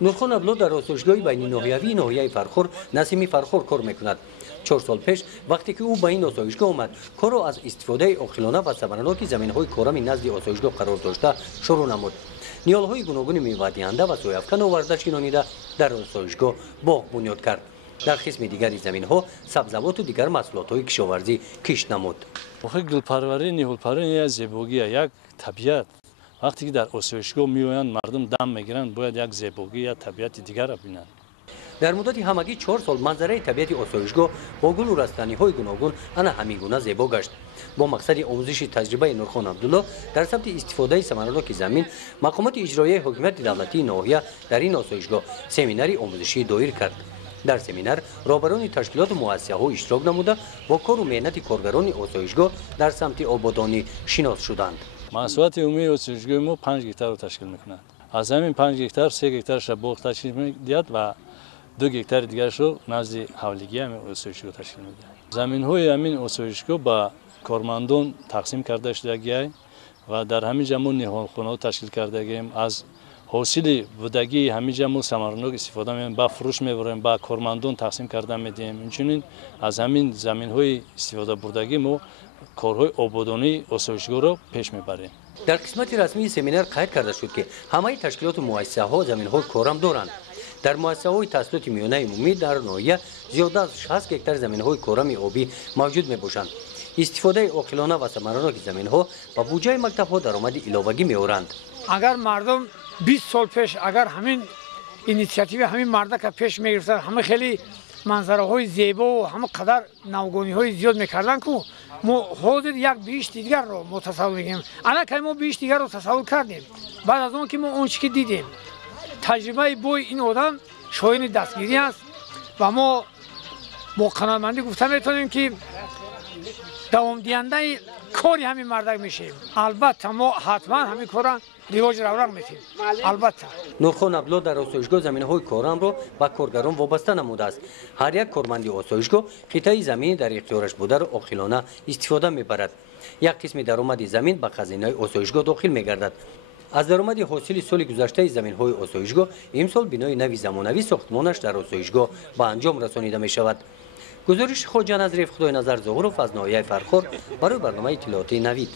نورخان ابلو در آسایشگاه بین ناحیوی ناحیه فرخور نسیمی فرخور کار میکند. 4 سال پیش وقتی که او به این آسایشگاه آمد کار را از استفاده عاقلانه و ثمرناک زمین‌های کارم نزد آسایشگاه قرار داشته شروع نمود. نیال‌های گوناگون میوه‌دهنده و سویافکن آورده چینانیده در آسایشگاه باغ بنیاد کرد. در قسم دیگری زمین‌ها سبزوات و دیگر محصولات‌های کشاورزی کشت نمود. گلپروری نیالپروری زیبایی یک طبیعت وقتی که در آسایشگاه میآیند مردم دم میگیرند باید یک زیبایی یا طبیعت دیگر را ببینند. در مدت همگی 4 سال منظره طبیعت آسایشگاه با گل و رستنی‌های گوناگون انا همیگونه زیبا گشت. با مقصد آموزش تجربه نورخان عبدالله در سمت استفاده ثمرناک زمین مقامات اجرایی حکومت دولتی ناحیه در این آسایشگاه سمیناری آموزشی دایر کرد. در سمینار رهبران تشکیلات و مؤسسه‌ها اشتراک نموده با کار و محنت کارگران آسایشگاه در سمت آبادانی شناس شدند. محصولات عمومی آسایشگاه ما 5 گیتار را تشکیل می‌کند. از همین 5 گیتار 3 گیتارش باغ تشکیل می‌دهد و 2 گیتار دیگرش رو نزد حوالگی همین آسایشگاه تشکیل می‌دهد. زمین‌های همین آسایشگاه با کارمندان تقسیم کرده شده و در همین جمع نهالخانه‌ها تشکیل کرده از حاصل بودگی همین جمع ثمرناک استفاده می‌کنیم با فروش می‌بریم با کارمندان تقسیم کرده می‌دیم. اینچنین از همین زمین‌های استفاده بردگی ما کارهای آبادانی آسایشگاه را پیش می‌بریم. در قسمت رسمی سمینار قید کرده شد که همه تشکیلات و مؤسسه‌ها زمین‌های کارم دارند. در مؤسسه‌های تحصیلات میانه عمومی در ناحیه زیاده از 60 هکتار زمین‌های کارم آبی موجود می‌باشند. استفاده عاقلانه و ثمرناک زمین‌ها با بودجه مکتب‌ها درآمد علاوه‌ای می‌آورند. اگر مردم 20 سال پیش اگر همین اینیشیاتیو همین مردا که پیش می‌گرفتن همه خیلی منظره‌های زیبا و همه قدر نوگونی‌های زیاد می‌کردن که ما حاضر یک بیش دیگر رو متصور می‌کنیم. الان که ما بیش دیگر رو تصور کردیم بعد از اون که ما اون چیزی که دیدیم تجربه بوی این آدم شایان دستگیری است و ما با قناعتمندی گفته میتونیم که دوام دهنده کاری همین مردک میشیم. البته ما حتما همین کارا رواج رونق میتیم. البته نورخان عبدالله در آسایشگاه زمین‌های کارم را به کارگران وابسته نموده است. هر یک کارمند آسایشگاه قطعه زمین در اختیارش بوده را عاقلانه استفاده میبرد. یک قسم درآمد زمین به خزینه آسایشگاه داخل میگردد. از درآمد حاصل سال گذشته زمین‌های آسایشگاه امسال بنای نوی زمانوی ساختمانش در آسایشگاه به انجام رسانیده می شود. گزارش خواجه نظری خدای نظر ظهورов از ناحیه فرخور برای برنامه اطلاعاتی نوید.